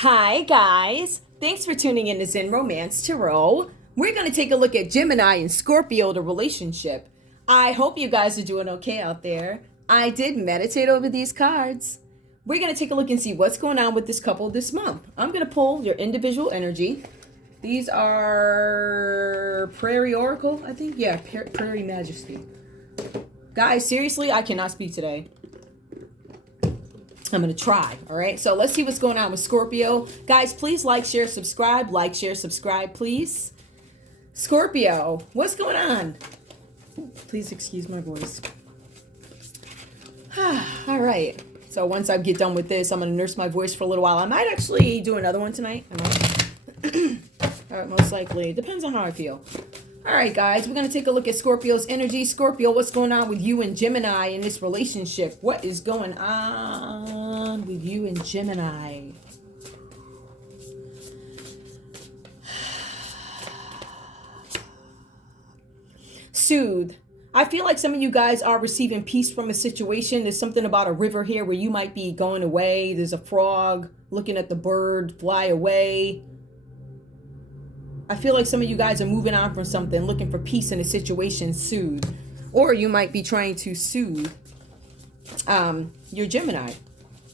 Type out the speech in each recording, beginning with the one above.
Hi, guys. Thanks for tuning in to Zen Romance Tarot. We're going to take a look at Gemini and Scorpio, the relationship. I hope you guys are doing okay out there. I did meditate over these cards. We're going to take a look and see what's going on with this couple this month. I'm going to pull your individual energy. These are Prairie Oracle, I think. Yeah, Prairie Majesty. Guys, seriously, I cannot speak today. I'm going to try. All right. So let's see what's going on with Scorpio. Guys, please like, share, subscribe. Like, share, subscribe, please. Scorpio, what's going on? Please excuse my voice. All right. So once I get done with this, I'm going to nurse my voice for a little while. I might actually do another one tonight. All right, most likely. It depends on how I feel. All right, guys, we're going to take a look at Scorpio's energy. Scorpio, what's going on with you and Gemini in this relationship? What is going on with you and Gemini? Soothe. I feel like some of you guys are receiving peace from a situation. There's something about a river here where you might be going away. There's a frog looking at the bird fly away. I feel like some of you guys are moving on from something, looking for peace in a situation, soothe. Or you might be trying to soothe your Gemini.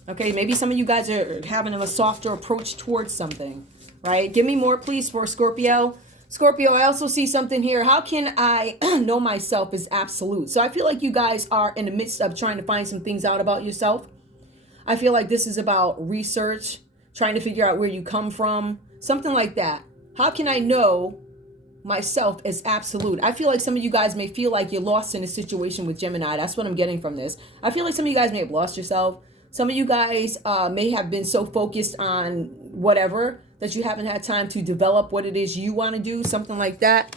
Okay, maybe some of you guys are having a softer approach towards something, right? Give me more, please, for Scorpio. Scorpio, I also see something here. How can I know myself is absolute? So I feel like you guys are in the midst of trying to find some things out about yourself. I feel like this is about research, trying to figure out where you come from, something like that. How can I know myself as absolute? I feel like some of you guys may feel like you're lost in a situation with Gemini. That's what I'm getting from this. I feel like some of you guys may have lost yourself. Some of you guys may have been so focused on whatever that you haven't had time to develop what it is you want to do, something like that.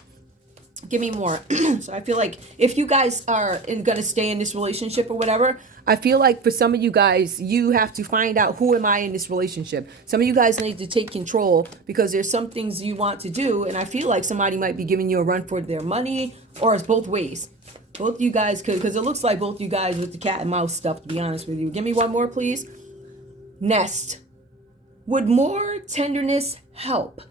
Give me more. So I feel like if you guys are going to stay in this relationship or whatever, I feel like for some of you guys, you have to find out, who am I in this relationship? Some of you guys need to take control because there's some things you want to do. And I feel like somebody might be giving you a run for their money, or it's both ways. Both you guys could, because it looks like both you guys with the cat and mouse stuff, to be honest with you. Give me one more, please. Nest. Would more tenderness help?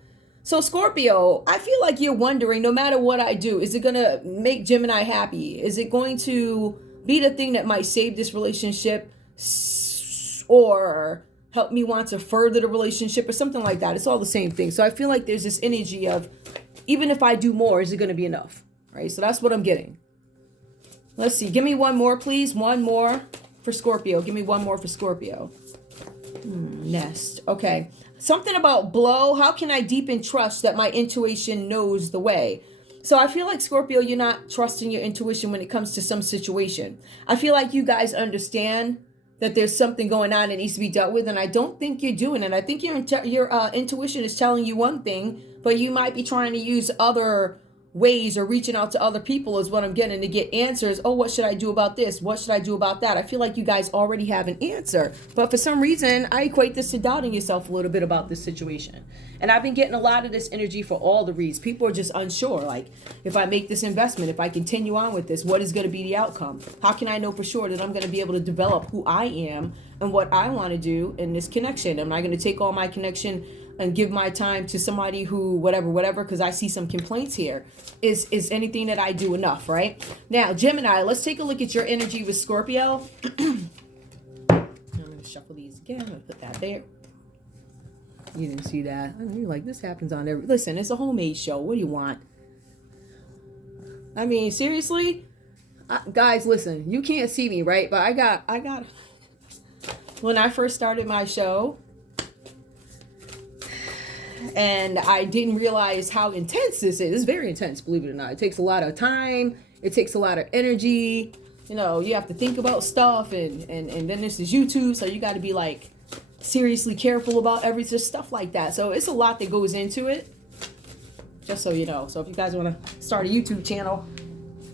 So Scorpio, I feel like you're wondering, no matter what I do, is it going to make Gemini happy? Is it going to be the thing that might save this relationship or help me want to further the relationship or something like that? It's all the same thing. So I feel like there's this energy of, even if I do more, is it going to be enough? Right? So that's what I'm getting. Let's see. Give me one more, please. One more for Scorpio. Give me one more for Scorpio. Nest. Okay. Something about blow. How can I deepen trust that my intuition knows the way? So I feel like, Scorpio, you're not trusting your intuition when it comes to some situation. I feel like you guys understand that there's something going on that needs to be dealt with, and I don't think you're doing it. I think your intuition is telling you one thing, but you might be trying to use other ways or reaching out to other people is what I'm getting to get answers. Oh, what should I do about this? What should I do about that? I feel like you guys already have an answer, but for some reason I equate this to doubting yourself a little bit about this situation. And I've been getting a lot of this energy for all the reads. People are just unsure, like, if I make this investment, if I continue on with this, what is going to be the outcome? How can I know for sure that I'm going to be able to develop who I am and what I want to do in this connection? Am I going to take all my connection and give my time to somebody who whatever, because I see some complaints here? Is anything that I do enough, right? Now, Gemini, let's take a look at your energy with Scorpio. I'm going to shuffle these again. I'm going to put that there. You didn't see that. You're like, this happens on every... Listen, it's a homemade show. What do you want? I mean, seriously? Guys, listen, you can't see me, right? But I got... When I first started my show, and I didn't realize how intense this is. It's very intense, believe it or not. It takes a lot of time. It takes a lot of energy. You know, you have to think about stuff, and then this is YouTube, so you got to be like seriously careful about everything, stuff like that. So it's a lot that goes into it, just so you know. So if you guys want to start a YouTube channel,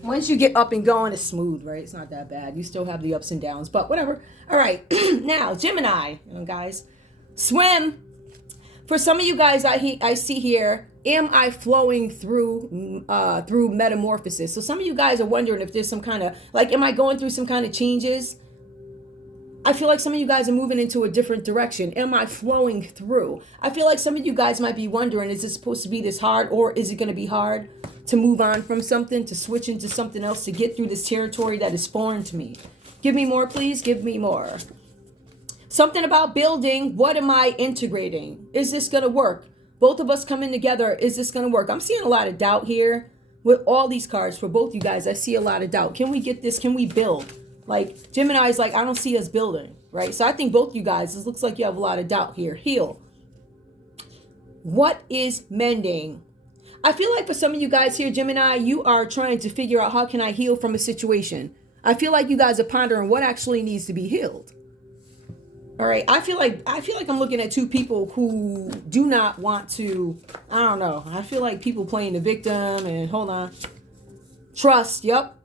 once you get up and going, it's smooth, right? It's not that bad. You still have the ups and downs, but whatever. All right. Now, Gemini, guys, swim. For some of you guys, I see here, am I flowing through metamorphosis? So some of you guys are wondering if there's some kind of, like, am I going through some kind of changes? I feel like some of you guys are moving into a different direction. Am I flowing through? I feel like some of you guys might be wondering, is it supposed to be this hard, or is it going to be hard to move on from something, to switch into something else, to get through this territory that is foreign to me? Give me more, please. Give me more. Something about building. What am I integrating? Is this going to work? Both of us coming together. Is this going to work? I'm seeing a lot of doubt here with all these cards for both you guys. I see a lot of doubt. Can we get this? Can we build? Like Gemini is like, I don't see us building, right? So I think both you guys, this looks like you have a lot of doubt here. Heal. What is mending? I feel like for some of you guys here, Gemini, you are trying to figure out, how can I heal from a situation? I feel like you guys are pondering what actually needs to be healed. All right. I feel like I'm looking at two people who do not want to, I don't know. I feel like people playing the victim, and hold on. Trust. Yep.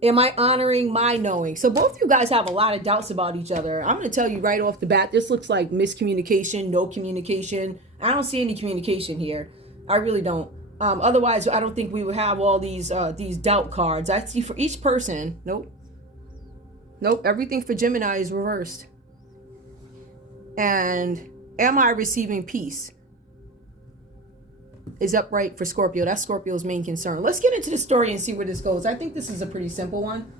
Am I honoring my knowing? So both of you guys have a lot of doubts about each other. I'm going to tell you right off the bat, this looks like miscommunication, no communication. I don't see any communication here. I really don't. Otherwise, I don't think we would have all these doubt cards. I see for each person. Nope. Everything for Gemini is reversed. And am I receiving peace? Is upright for Scorpio. That's Scorpio's main concern. Let's get into the story and see where this goes. I think this is a pretty simple one.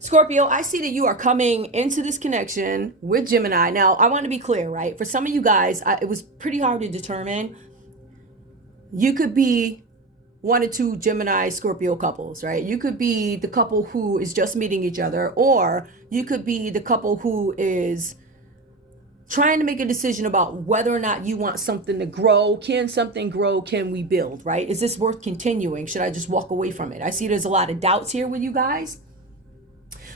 Scorpio, I see that you are coming into this connection with Gemini. Now, I want to be clear, right? For some of you guys, it was pretty hard to determine. You could be one or two Gemini Scorpio couples, right? You could be the couple who is just meeting each other, or you could be the couple who is trying to make a decision about whether or not you want something to grow. Can something grow? Can we build, right? Is this worth continuing? Should I just walk away from it? I see there's a lot of doubts here with you guys.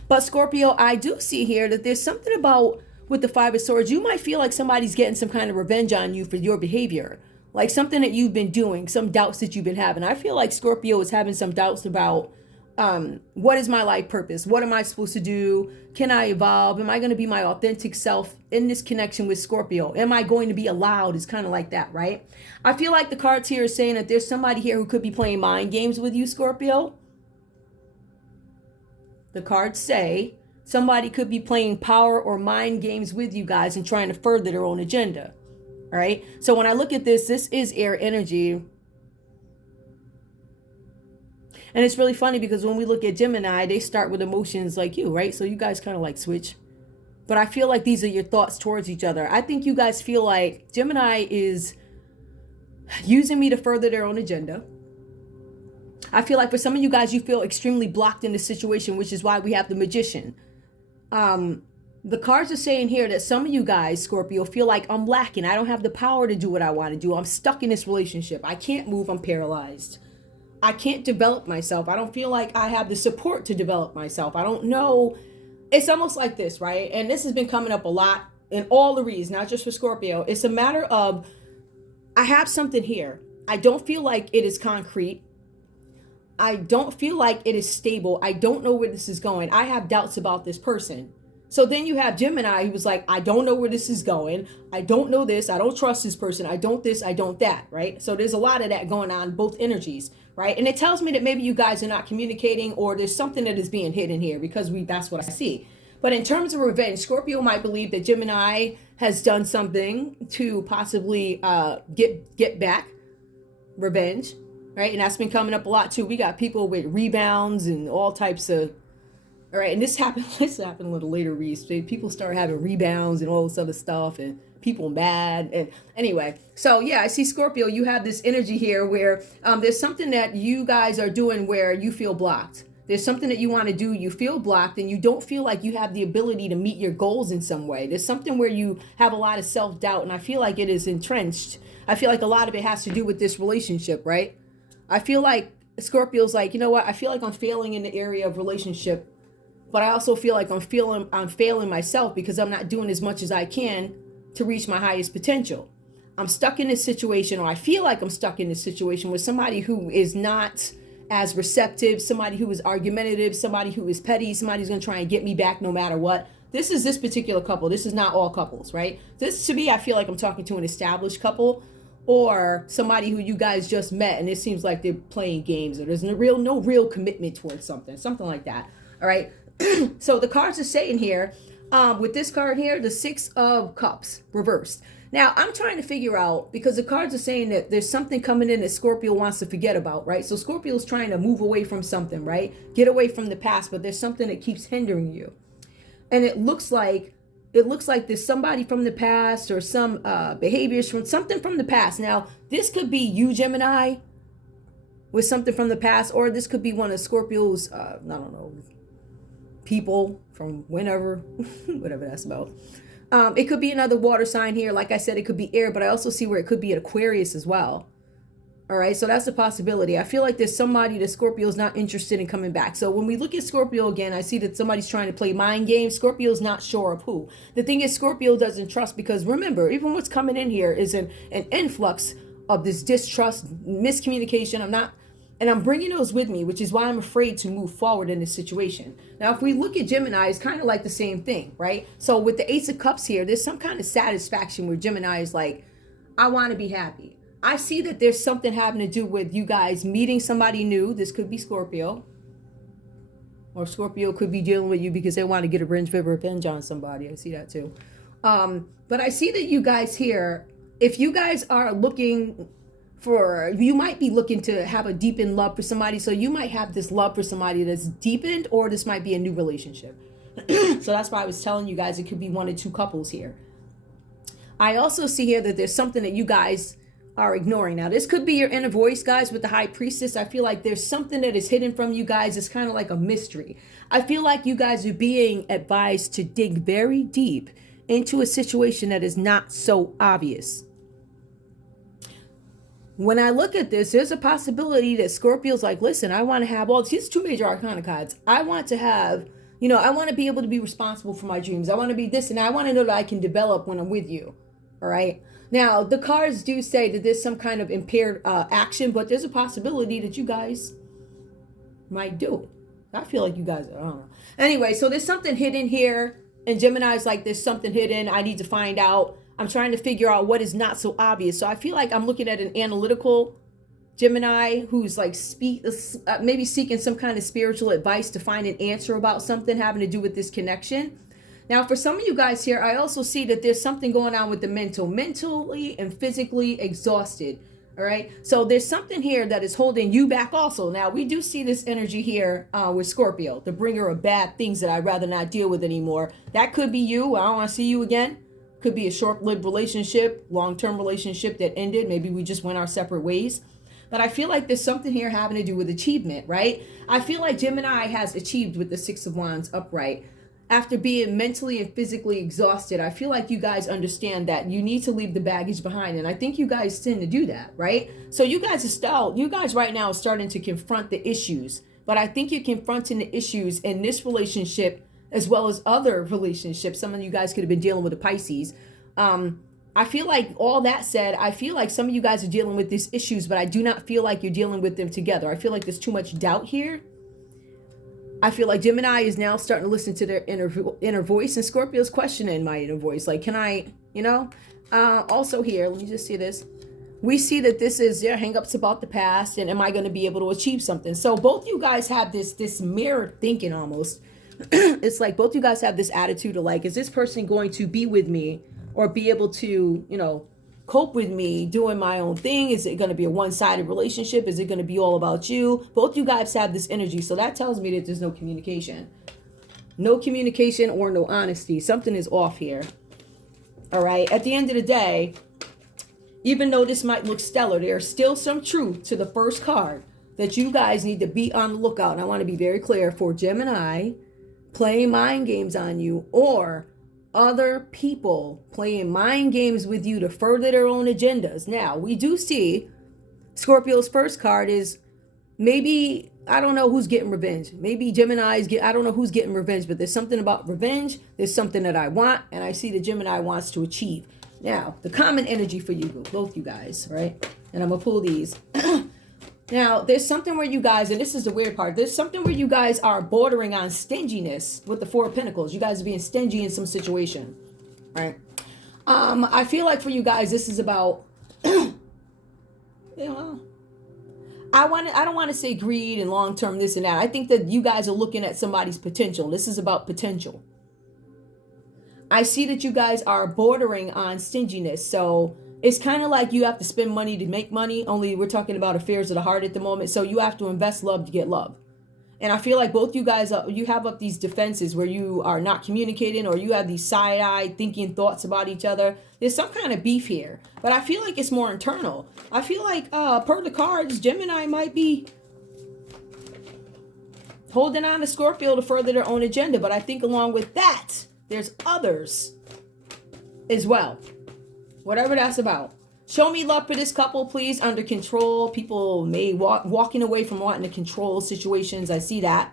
But Scorpio, I do see here that there's something about with the Five of Swords. You might feel like somebody's getting some kind of revenge on you for your behavior. Like something that you've been doing, some doubts that you've been having. I feel like Scorpio is having some doubts about what is my life purpose? What am I supposed to do? Can I evolve? Am I going to be my authentic self in this connection with Scorpio? Am I going to be allowed? It's kind of like that, right? I feel like the cards here are saying that there's somebody here who could be playing mind games with you, Scorpio. The cards say somebody could be playing power or mind games with you guys and trying to further their own agenda. All right. So when I look at this is air energy. And it's really funny because when we look at Gemini, they start with emotions like you, right? So you guys kind of like switch. But I feel like these are your thoughts towards each other. I think you guys feel like Gemini is using me to further their own agenda. I feel like for some of you guys, you feel extremely blocked in this situation, which is why we have the Magician. The cards are saying here that some of you guys, Scorpio, feel like I'm lacking. I don't have the power to do what I want to do. I'm stuck in this relationship. I can't move. I'm paralyzed. I can't develop myself. I don't feel like I have the support to develop myself. I don't know. It's almost like this, right? And this has been coming up a lot in all the reads, not just for Scorpio. It's a matter of, I have something here. I don't feel like it is concrete. I don't feel like it is stable. I don't know where this is going. I have doubts about this person. So then you have Gemini who was like, I don't know where this is going. I don't know this. I don't trust this person. I don't this. I don't that, right? So there's a lot of that going on, both energies, right? And it tells me that maybe you guys are not communicating, or there's something that is being hidden here, because that's what I see. But in terms of revenge, Scorpio might believe that Gemini has done something to possibly get back revenge, right? And that's been coming up a lot too. We got people with rebounds and all types of, all right, and this happened a little later, Reese. People start having rebounds and all this other stuff, and people mad. And anyway, so yeah, I see Scorpio, you have this energy here where there's something that you guys are doing where you feel blocked. There's something that you want to do, you feel blocked, and you don't feel like you have the ability to meet your goals in some way. There's something where you have a lot of self-doubt, and I feel like it is entrenched. I feel like a lot of it has to do with this relationship, right? I feel like Scorpio's like, you know what? I feel like I'm failing in the area of relationship. But I also feel like I'm failing myself because I'm not doing as much as I can to reach my highest potential. I'm stuck in this situation, or I feel like I'm stuck in this situation with somebody who is not as receptive, somebody who is argumentative, somebody who is petty, somebody who's going to try and get me back no matter what. This is this particular couple. This is not all couples, right? This, to me, I feel like I'm talking to an established couple, or somebody who you guys just met and it seems like they're playing games, or there's no real commitment towards something like that. All right. So the cards are saying here, with this card here, the Six of Cups reversed. Now, I'm trying to figure out, because the cards are saying that there's something coming in that Scorpio wants to forget about, right? So Scorpio's trying to move away from something, right? Get away from the past, but there's something that keeps hindering you. And it looks like there's somebody from the past, or some behaviors from something from the past. Now, this could be you, Gemini, with something from the past, or this could be one of Scorpio's, I don't know, people from whenever, whatever that's about. It could be another water sign here. Like I said, it could be air, but I also see where it could be an Aquarius as well. All right, so that's a possibility. I feel like there's somebody that Scorpio's not interested in coming back. So when we look at Scorpio again, I see that somebody's trying to play mind games. Scorpio's not sure of who. The thing is, Scorpio doesn't trust, because remember, even what's coming in here is an influx of this distrust, miscommunication. I'm bringing those with me, which is why I'm afraid to move forward in this situation. Now, if we look at Gemini, it's kind of like the same thing, right? So with the Ace of Cups here, there's some kind of satisfaction where Gemini is like, I want to be happy. I see that there's something having to do with you guys meeting somebody new. This could be Scorpio. Or Scorpio could be dealing with you because they want to get a revenge on somebody. I see that too. But I see that you guys here, if you guys are looking you might be looking to have a deepened love for somebody. So you might have this love for somebody that's deepened, or this might be a new relationship. So that's why I was telling you guys it could be one or two couples here. I also see here that there's something that you guys are ignoring. Now, this could be your inner voice, guys, with the High Priestess. I feel like there's something that is hidden from you guys. It's kind of like a mystery. I feel like you guys are being advised to dig very deep into a situation that is not so obvious. When I look at this, there's a possibility that Scorpio's like, listen, I want to have all these two major arcana cards. I want to have, I want to be able to be responsible for my dreams. I want to be this, and I want to know that I can develop when I'm with you. All right. Now, the cards do say that there's some kind of impaired action, but there's a possibility that you guys might do it. I feel like you guys, I don't know. Anyway, so there's something hidden here, and Gemini's like, there's something hidden. I need to find out. I'm trying to figure out what is not so obvious. So I feel like I'm looking at an analytical Gemini who's like maybe seeking some kind of spiritual advice to find an answer about something having to do with this connection. Now, for some of you guys here, I also see that there's something going on with the mentally and physically exhausted. All right. So there's something here that is holding you back also. Now, we do see this energy here with Scorpio, the bringer of bad things that I'd rather not deal with anymore. That could be you. I don't want to see you again. Could be a short-lived relationship, long-term relationship that ended. Maybe we just went our separate ways. But I feel like there's something here having to do with achievement, right? I feel like Gemini has achieved with the Six of Wands upright. After being mentally and physically exhausted, I feel like you guys understand that you need to leave the baggage behind. And I think you guys tend to do that, right? So you guys right now are starting to confront the issues. But I think you're confronting the issues in this relationship as well as other relationships. Some of you guys could have been dealing with a Pisces. I feel like, all that said, I feel like some of you guys are dealing with these issues, but I do not feel like you're dealing with them together. I feel like there's too much doubt here. I feel like Gemini is now starting to listen to their inner voice, and Scorpio's questioning my inner voice. Like, can I, also here, let me just see this. We see that this is their hang-ups about the past, and am I going to be able to achieve something? So both you guys have this mirror thinking almost. It's like both you guys have this attitude of like, is this person going to be with me or be able to, cope with me doing my own thing? Is it going to be a one-sided relationship? Is it going to be all about you? Both you guys have this energy. So that tells me that there's no communication. No communication or no honesty. Something is off here. All right. At the end of the day, even though this might look stellar, there's still some truth to the first card that you guys need to be on the lookout. And I want to be very clear for Gemini playing mind games on you, or other people playing mind games with you to further their own agendas. Now, we do see Scorpio's first card is maybe, I don't know who's getting revenge. Maybe Gemini's I don't know who's getting revenge, but there's something about revenge. There's something that I want, and I see that Gemini wants to achieve. Now, the common energy for you, both you guys, right? And I'm going to pull these. Now, there's something where you guys, and this is the weird part, there's something where you guys are bordering on stinginess with the Four of Pentacles. You guys are being stingy in some situation, right? I feel like for you guys, this is about, I don't want to say greed and long term this and that. I think that you guys are looking at somebody's potential. This is about potential. I see that you guys are bordering on stinginess. So it's kind of like you have to spend money to make money. Only we're talking about affairs of the heart at the moment. So you have to invest love to get love. And I feel like both you guys, you have up these defenses where you are not communicating, or you have these side-eyed thinking thoughts about each other. There's some kind of beef here, but I feel like it's more internal. I feel like per the cards, Gemini might be holding on to Scorpio to further their own agenda. But I think along with that, there's others as well. Whatever that's about. Show me love for this couple, please. Under control. People may walking away from wanting to control situations. I see that.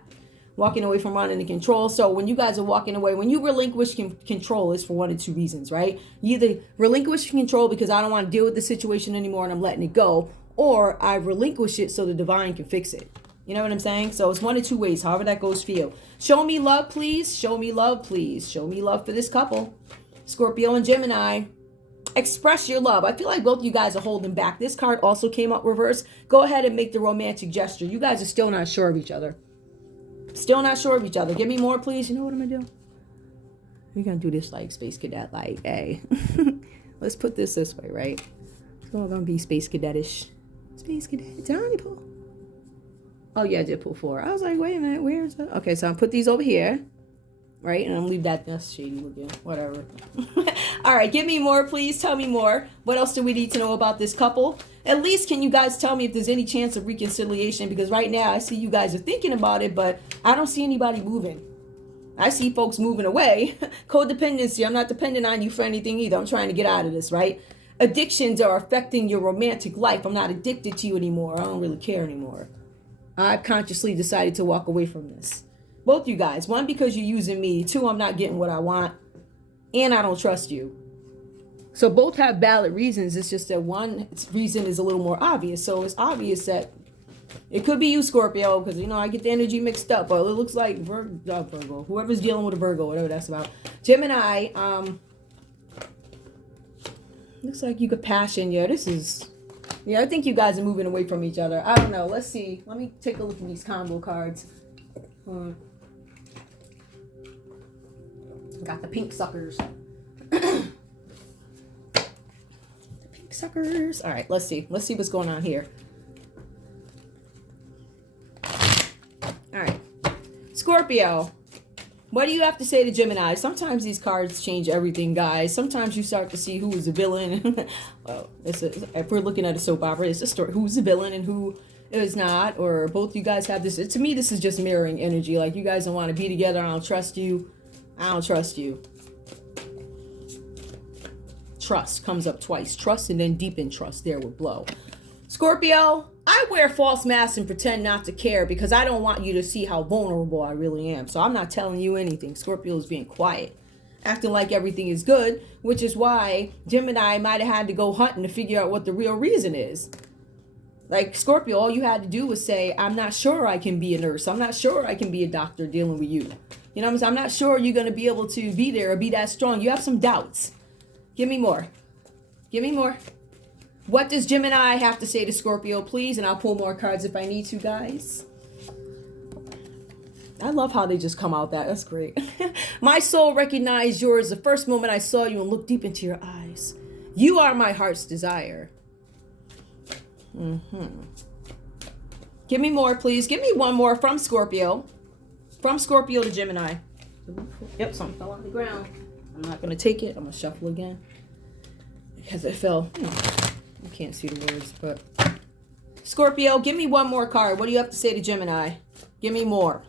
Walking away from wanting to control. So when you guys are walking away, when you relinquish control, it's for one of two reasons, right? You either relinquish control because I don't want to deal with the situation anymore and I'm letting it go, or I relinquish it so the divine can fix it. You know what I'm saying? So it's one of two ways, however that goes for you. Show me love, please. Show me love, please. Show me love for this couple. Scorpio and Gemini. Express your love. I feel like both you guys are holding back. This card also came up reverse. Go ahead and make the romantic gesture. You guys are still not sure of each other. Still not sure of each other. Give me more, please. You know what I'm going to do? We're going to do this like Space Cadet, like, hey. Let's put this way, right? It's all going to be Space Cadetish. Space Cadet. Johnny pull. Oh, yeah, I did pull 4. I was like, wait a minute. Where is that? Okay, so I'll put these over here. Right, and I'm leave that shady looking, whatever. All right, give me more, please. Tell me more. What else do we need to know about this couple? At least can you guys tell me if there's any chance of reconciliation? Because right now I see you guys are thinking about it, but I don't see anybody moving. I see folks moving away. Codependency. I'm not dependent on you for anything either. I'm trying to get out of this, right? Addictions are affecting your romantic life. I'm not addicted to you anymore. I don't really care anymore. I've consciously decided to walk away from this. Both you guys. 1, because you're using me. 2, I'm not getting what I want. And I don't trust you. So both have valid reasons. It's just that one reason is a little more obvious. So it's obvious that it could be you, Scorpio, because, you know, I get the energy mixed up. But it looks like Virgo. Whoever's dealing with a Virgo, whatever that's about. Gemini, looks like you could passion. Yeah, this is... Yeah, I think you guys are moving away from each other. I don't know. Let's see. Let me take a look at these combo cards. Got the pink suckers. The pink suckers. All right, let's see. Let's see what's going on here. All right. Scorpio, what do you have to say to Gemini? Sometimes these cards change everything, guys. Sometimes you start to see who is the villain. Well, if we're looking at a soap opera, it's a story. Who's the villain and who is not, or both you guys have this. To me, this is just mirroring energy. Like, you guys don't want to be together. I don't trust you. I don't trust you. Trust comes up twice. Trust and then deepen trust there with blow. Scorpio, I wear false masks and pretend not to care because I don't want you to see how vulnerable I really am. So I'm not telling you anything. Scorpio is being quiet, acting like everything is good, which is why Gemini might have had to go hunting to figure out what the real reason is. Like, Scorpio, all you had to do was say, I'm not sure I can be a nurse. I'm not sure I can be a doctor dealing with you. You know what I'm saying? I'm not sure you're going to be able to be there or be that strong. You have some doubts. Give me more. Give me more. What does Gemini have to say to Scorpio, please? And I'll pull more cards if I need to, guys. I love how they just come out that. That's great. My soul recognized yours the first moment I saw you and looked deep into your eyes. You are my heart's desire. Give me more, please. Give me one more from Scorpio. From Scorpio to Gemini. Yep, something fell on the ground. I'm not going to take it. I'm going to shuffle again. Because it fell. You can't see the words, but... Scorpio, give me one more card. What do you have to say to Gemini? Give me more.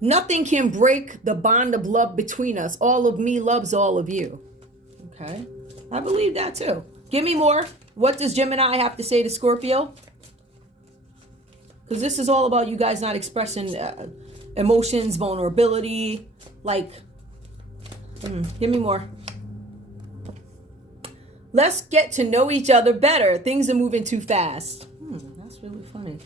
Nothing can break the bond of love between us. All of me loves all of you. Okay. I believe that too. Give me more. What does Gemini have to say to Scorpio? Because this is all about you guys not expressing emotions, vulnerability. Like, give me more. Let's get to know each other better. Things are moving too fast. That's really funny.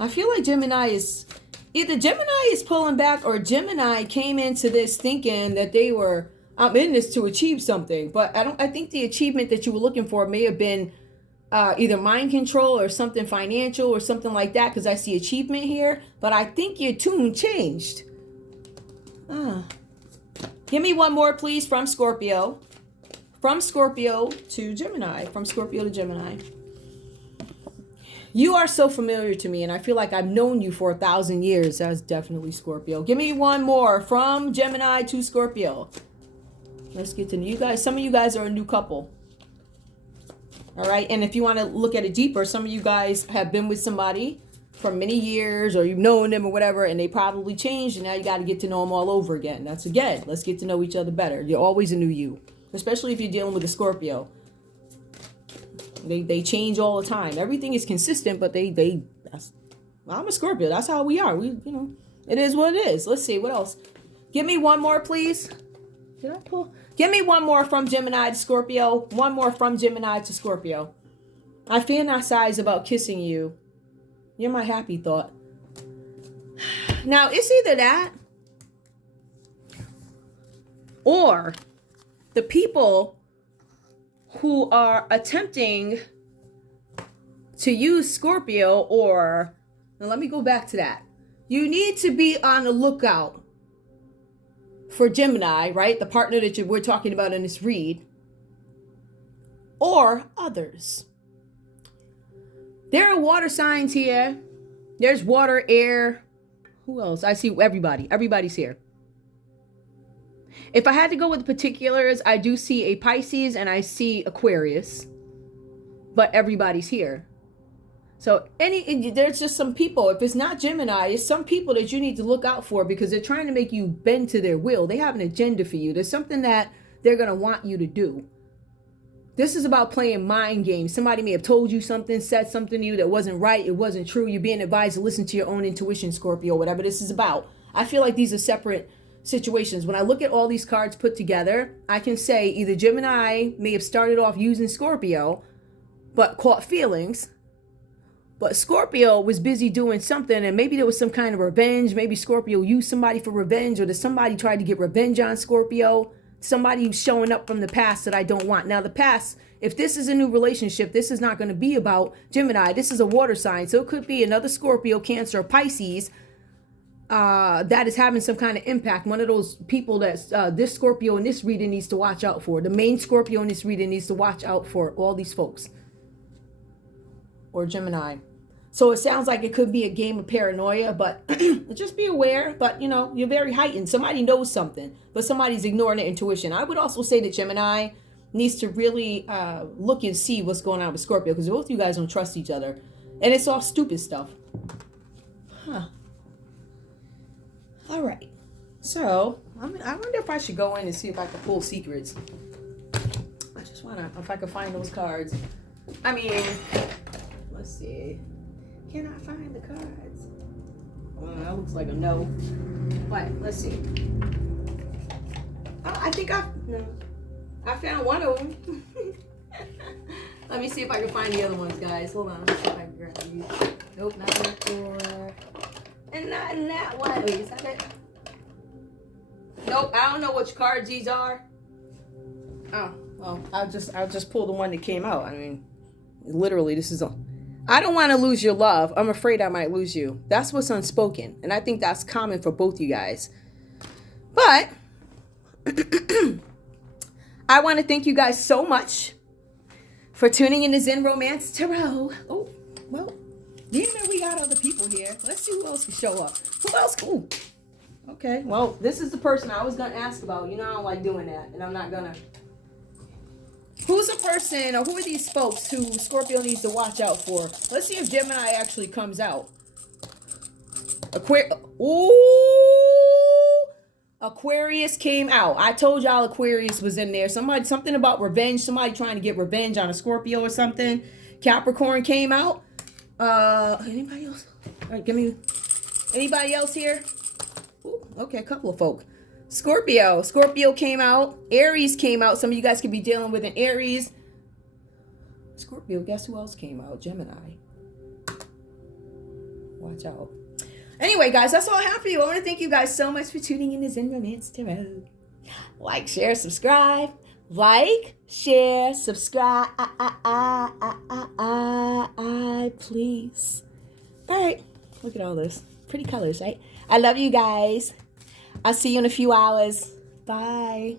I feel like Gemini is... Either Gemini is pulling back or Gemini came into this thinking that they were... I'm in this to achieve something. But I think the achievement that you were looking for may have been either mind control or something financial or something like that, because I see achievement here. But I think your tune changed. Give me one more, please, from Scorpio. From Scorpio to Gemini. From Scorpio to Gemini. You are so familiar to me, and I feel like I've known you for 1,000 years. That's definitely Scorpio. Give me one more from Gemini to Scorpio. Let's get to know you guys. Some of you guys are a new couple. All right. And if you want to look at it deeper, some of you guys have been with somebody for many years, or you've known them or whatever, and they probably changed, and now you got to get to know them all over again. That's again, let's get to know each other better. You're always a new you, especially if you're dealing with a Scorpio. They change all the time. Everything is consistent, but I'm a Scorpio. That's how we are. It is what it is. Let's see what else. Give me one more, please. Did I pull? Give me one more from Gemini to Scorpio. One more from Gemini to Scorpio. I fantasize about kissing you. You're my happy thought. Now, it's either that or the people who are attempting to use Scorpio, or now let me go back to that. You need to be on the lookout for Gemini, right? The partner that we're talking about in this read, or others. There are water signs here. There's water, air. Who else? I see everybody. Everybody's here. If I had to go with the particulars, I do see a Pisces and I see Aquarius. But everybody's here. So there's just some people. If it's not Gemini, it's some people that you need to look out for, because they're trying to make you bend to their will. They have an agenda for you. There's something that they're going to want you to do. This is about playing mind games. Somebody may have told you something, said something to you that wasn't right. It wasn't true. You're being advised to listen to your own intuition, Scorpio, whatever this is about. I feel like these are separate situations. When I look at all these cards put together, I can say either Gemini may have started off using Scorpio, but caught feelings. But Scorpio was busy doing something, and maybe there was some kind of revenge. Maybe Scorpio used somebody for revenge, or that somebody tried to get revenge on Scorpio. Somebody who's showing up from the past that I don't want. Now, the past, if this is a new relationship, this is not going to be about Gemini. This is a water sign. So it could be another Scorpio, Cancer, or Pisces that is having some kind of impact. One of those people that this Scorpio in this reading needs to watch out for. The main Scorpio in this reading needs to watch out for all these folks. Or Gemini. So it sounds like it could be a game of paranoia, but just be aware. But, you're very heightened. Somebody knows something, but somebody's ignoring their intuition. I would also say that Gemini needs to really look and see what's going on with Scorpio, because both of you guys don't trust each other. And it's all stupid stuff. All right. So, I wonder if I should go in and see if I can pull secrets. I just want to, if I can find those cards. Let's see. Can I find the cards? Well, that looks like a no. But let's see. I think I found one of them. Let me see if I can find the other ones, guys. Hold on. Let me see if I can grab these. Nope, not in that drawer. And not in that one. Wait, is that it? Nope, I don't know which cards these are. Oh, well, I'll just pull the one that came out. Literally, this is a... I don't want to lose your love. I'm afraid I might lose you. That's what's unspoken. And I think that's common for both you guys. But I want to thank you guys so much for tuning in to Zen Romance Tarot. Oh, well, you know we got other people here. Let's see who else can show up. Who else? Ooh. Okay, well, this is the person I was going to ask about. I don't like doing that. And I'm not going to... Who's a person, or who are these folks who Scorpio needs to watch out for? Let's see if Gemini actually comes out. Aquarius came out. I told y'all Aquarius was in there. Something about revenge. Somebody trying to get revenge on a Scorpio or something. Capricorn came out. Anybody else? All right, give me... Anybody else here? Ooh, okay, a couple of folk. Scorpio came out. Aries came out. Some of you guys could be dealing with an Aries. Scorpio, guess who else came out? Gemini. Watch out. Anyway, guys, that's all I have for you. I want to thank you guys so much for tuning in to Zen Romance Tarot. Like, share, subscribe. Like, share, subscribe, please. All right, look at all this. Pretty colors, right? I love you guys. I'll see you in a few hours. Bye.